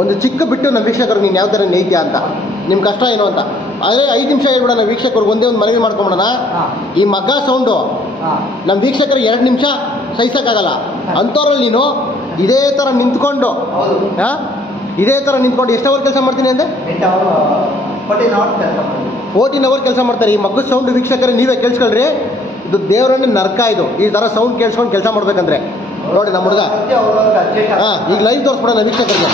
ಒಂದು ಚಿಕ್ಕ ಬಿಟ್ಟು ನಮ್ಮ ವೀಕ್ಷಕರು ನೀನು ಯಾವ ಥರ ನೇಯ್ತೀಯ ಅಂತ, ನಿಮ್ಮ ಕಷ್ಟ ಏನು ಅಂತ. ಅದೇ 5 ನಿಮಿಷ ಹೇಳ್ಬಿಡೋಣ ವೀಕ್ಷಕರು, ಒಂದೇ ಒಂದು ಮನವಿ ಮಾಡ್ಕೊಂಬಿಡೋಣ. ಈ ಮಗ್ಗ ಸೌಂಡು ನಮ್ಮ ವೀಕ್ಷಕರು 2 ನಿಮಿಷ ಸಹಿಸೋಕ್ಕಾಗಲ್ಲ. ಅಂಥವ್ರಲ್ಲಿ ನೀನು ಇದೇ ಥರ ನಿಂತ್ಕೊಂಡು ಇದೇ ಥರ ನಿಂತ್ಕೊಂಡು ಎಷ್ಟು ಅವರ್ ಕೆಲಸ ಮಾಡ್ತೀನಿ ಅಂದರೆ 14 ಅವರ್ ಕೆಲಸ ಮಾಡ್ತಾರೆ. ಈ ಮಗ್ಗದ ಸೌಂಡ್ ವೀಕ್ಷಕರೇ ನೀವೇ ಕೇಳಿಸ್ಕೊಳ್ರಿ, ಇದು ದೇವರನ್ನೇ ನರ್ಕ. ಇದು ಈ ಥರ ಸೌಂಡ್ ಕೇಳಿಸ್ಕೊಂಡು ಕೆಲಸ ಮಾಡ್ಬೇಕಂದ್ರೆ ನೋಡಿ ನಮ್ಮ ಹುಡುಗ. ಈಗ ಲೈವ್ ತೋರಿಸ್ಬಿಡೋಣ ವೀಕ್ಷಕರಿಗೆ.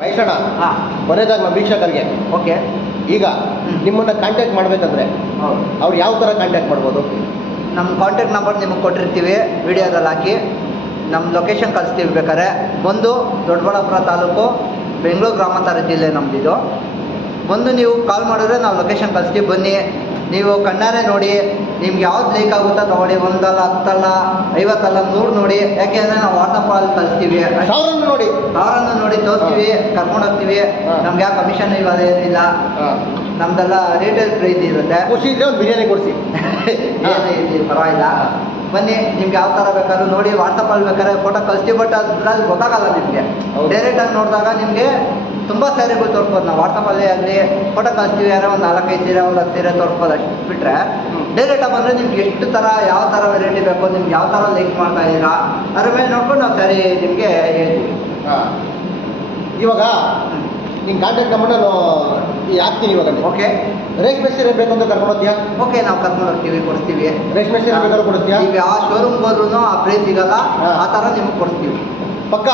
ಮೈಸಣ್ಣ, ಕೊನೆದಾಗ ನಮ್ಮ ವೀಕ್ಷಕರಿಗೆ ಓಕೆ, ಈಗ ನಿಮ್ಮನ್ನು ಕಾಂಟ್ಯಾಕ್ಟ್ ಮಾಡಬೇಕಂದ್ರೆ ಅವ್ರು ಯಾವ ಥರ ಕಾಂಟ್ಯಾಕ್ಟ್ ಮಾಡ್ಬೋದು? ನಮ್ಮ ಕಾಂಟ್ಯಾಕ್ಟ್ ನಂಬರ್ ನಿಮಗೆ ಕೊಟ್ಟಿರ್ತೀವಿ, ವಿಡಿಯೋದಲ್ಲಿ ಹಾಕಿ ನಮ್ಮ ಲೊಕೇಶನ್ ಕಳಿಸ್ತೀವಿ. ಬೇಕಾದ್ರೆ ಬಂದು ದೊಡ್ಡಬಳ್ಳಾಪುರ ತಾಲೂಕು, ಬೆಂಗಳೂರು ಗ್ರಾಮಾಂತರ ಜಿಲ್ಲೆ ನಮ್ಮದಿದು. ಬಂದು ನೀವು ಕಾಲ್ ಮಾಡಿದ್ರೆ ನಾವು ಲೊಕೇಶನ್ ಕಳಿಸ್ತೀವಿ. ಬನ್ನಿ, ನೀವು ಕಣ್ಣಾರೆ ನೋಡಿ, ನಿಮ್ಗೆ ಯಾವ್ದು ಲೈಕ್ ಆಗುತ್ತೋ ತೊಗೊಳ್ಳಿ. 1 ಅಲ್ಲ, 10 ಅಲ್ಲ, 50 ಅಲ್ಲ, 100 ನೋಡಿ. ಯಾಕೆಂದರೆ ನಾವು ವಾಟ್ಸಪ್ಪಲ್ಲಿ ಕಳಿಸ್ತೀವಿ. ಅವರನ್ನು ನೋಡಿ ತೋರಿಸ್ತೀವಿ, ಕರ್ಕೊಂಡು ಹೋಗ್ತೀವಿ. ನಮ್ಗೆ ಯಾವ ಕಮಿಷನ್ ಇವಾಗ ಏನಿಲ್ಲ, ನಮ್ದೆಲ್ಲ ರಿಟೇಲ್ ಪ್ರೈಸ್ ಇರುತ್ತೆ. ಖುಷಿ ಇದ್ರೆ ಒಂದು ಬಿರಿಯಾನಿ ಕೊಡಿಸಿ, ಏನು ಪರವಾಗಿಲ್ಲ. ಬನ್ನಿ, ನಿಮ್ಗೆ ಯಾವ ಥರ ಬೇಕಾದ್ರೂ ನೋಡಿ. ವಾಟ್ಸಪ್ಪಲ್ಲಿ ಬೇಕಾದ್ರೆ ಫೋಟೋ ಕಳಿಸ್ತೀವಿ, ಬಟ್ ಅದ್ರಲ್ಲಿ ಗೊತ್ತಾಗಲ್ಲ ನಿಮಗೆ. ಡೈರೆಕ್ಟಾಗಿ ನೋಡಿದಾಗ ನಿಮಗೆ ತುಂಬ ಸ್ಯಾರಿಗಳು ತೋರಿಸ್ಬೋದು. ನಾವು ವಾಟ್ಸಪ್ಪಲ್ಲೇ ಆಗಲಿ ಫೋಟೋ ಕಳಿಸ್ತೀವಿ, ಯಾರೋ ಒಂದು 4-5 ಸೀರೆ, 10 ಸೀರೆ ತೋರಿಸ್ಬೋದು. ಅಷ್ಟು ಬಿಟ್ಟರೆ ಡೈರೆಕ್ಟಾಗಿ ಬಂದರೆ ನಿಮ್ಗೆ ಎಷ್ಟು ಥರ, ಯಾವ ಥರ ವೆರೈಟಿ ಬೇಕು, ನಿಮ್ಗೆ ಯಾವ ಥರ ಲೈಕ್ ಮಾಡ್ತಾ ಇದ್ದೀರಾ ಅದ್ರ ಮೇಲೆ ನೋಡ್ಕೊಂಡು ನಾವು ಸ್ಯಾರಿ ನಿಮಗೆ ಹೇಳ್ತೀವಿ. ಇವಾಗ ನಿಮ್ಮ ಕಾಂಟ್ಯಾಕ್ಟ್ ನಂಬರ್ ನಾನು ಹಾಕ್ತೀನಿ ಇವಾಗ. ಓಕೆ, ರೇಷ್ಮೆ ಸೀರೆ ಬೇಕಂತ ಕರ್ಕೊಂಡು ಹೋಗ್ತೀಯಾ? ಓಕೆ, ನಾವು ಕರ್ಕೊಂಡು ಹೋಗ್ತೀವಿ, ಕೊಡಿಸ್ತೀವಿ. ರೇಷ್ಮೆ ಸೀರೆ ಬೇಕಾದ್ರೂ ಕೊಡ್ತೀಯಾ? ಈಗ ಯಾವ ಶೋರೂಮ್ಗೆ ಹೋದ್ರೂ ಆ ಪ್ರೈಸ್ ಸಿಗಲ್ಲ, ಆ ಥರ ನಿಮ್ಗೆ ಕೊಡ್ತೀವಿ. ಪಕ್ಕ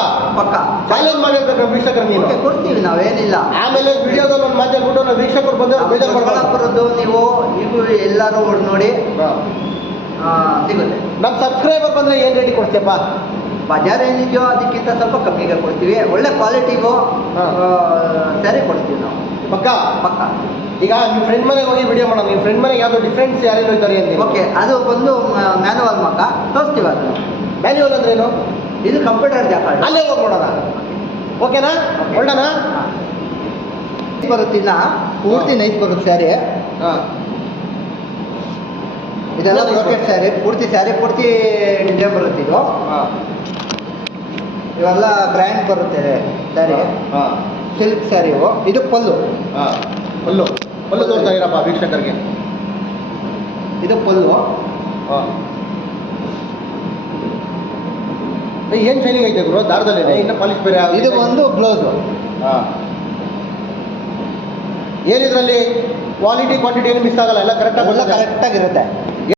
ಚಾಲೆಂಜ್ ಮಾಡಿರ್ಬೇಕು ನಮ್ಮ ವೀಕ್ಷಕರು. ನೀವು ಕೊಡ್ತೀವಿ, ನಾವೇನಿಲ್ಲ. ಆಮೇಲೆ ವಿಡಿಯೋದಲ್ಲಿ ಒಂದು ಮಾತಾಡ್ಬಿಟ್ಟು ನಾವು ವೀಕ್ಷಕರು ಬಂದವರು ಬೇಜಾರು ದೊಡ್ಡಬಳ್ಳಾಪುರದ್ದು ನೀವು ಈಗ ಎಲ್ಲರೂ ನೋಡಿ ಸಿಗುತ್ತೆ. ನಮ್ಮ ಸಬ್ಸ್ಕ್ರೈಬರ್ ಬಂದರೆ ಏನು ರೇಟಿಗೆ ಕೊಡ್ತೀಯಪ್ಪ? ಬಜಾರ್ ಏನಿದೆಯೋ ಅದಕ್ಕಿಂತ ಸ್ವಲ್ಪ ಕಮ್ಮಿಗೆ ಕೊಡ್ತೀವಿ. ಒಳ್ಳೆ ಕ್ವಾಲಿಟಿಗೂ ಸ್ಯಾರಿ ಕೊಡ್ತೀವಿ ನಾವು. ಪಕ್ಕ ಈಗ ನಿಮ್ಮ ಫ್ರೆಂಡ್ ಮನೆಗೆ ಹೋಗಿ ವಿಡಿಯೋ ಮಾಡೋಣ. ನಿಮ್ಮ ಫ್ರೆಂಡ್ ಮನೆಗೆ ಯಾವುದೋ ಡಿಫ್ರೆಂಟ್ ಸ್ಯಾರಿ ಹೋಗ್ತಾರೆ ಅಂತ. ಓಕೆ, ಅದು ಬಂದು ಮ್ಯಾನುವಲ್ ಮಕ್ಕ ತೋರಿಸ್ತೀವಿ. ಅದನ್ನು ಮ್ಯಾನ್ಯುವಲ್ ಅಂದ್ರೆ ಏನು? ಇದು ಕಂಪ್ಯೂಟರ್ ಜಾಕ. ಅಲ್ಲೇ ಹೋಗಿ ನೋಡೋಣ. ಓಕೆನಾ? ಹೊರಡೋಣ. ಬರುತ್ತಿಲ್ಲ, ಪೂರ್ತಿ ನೈಸ್ ಬರುತ್ತೆ ಸ್ಯಾರಿ. ಇದೆಲ್ಲ ಬ್ರೋಕೆಟ್ ಸ್ಯಾರಿ, ಪೂರ್ತಿ ಸ್ಯಾರಿ ಪೂರ್ತಿ ಡಿಸೈನ್ ಬರುತ್ತೆ. ಇದು ಇವೆಲ್ಲ ಗ್ರ್ಯಾಂಡ್ ಬರುತ್ತೆ ಸ್ಯಾರಿ, ಸಿಲ್ಕ್ ಸ್ಯಾರಿ. ಇದು ಪಲ್ಲು ತೋರ್ತಾ ಇರಪ್ಪ ವೀಕ್ಷಕರಿಗೆ. ಇದು ಪಲ್ಲು. ಏನು ಶೈನಿಂಗ್ ಐತೆ ಗುರು? ದಾರದಲ್ಲಿದೆ, ಇನ್ನು ಪಾಲಿಶ್ ಬೇರೆ. ಇದು ಒಂದು ಬ್ಲೌಸು. ಏನಿದ್ರಲ್ಲಿ ಕ್ವಾಲಿಟಿ ಕ್ವಾಂಟಿಟಿ ಏನು ಮಿಸ್ ಆಗಲ್ಲ, ಎಲ್ಲ ಕರೆಕ್ಟಾಗಿರುತ್ತೆ.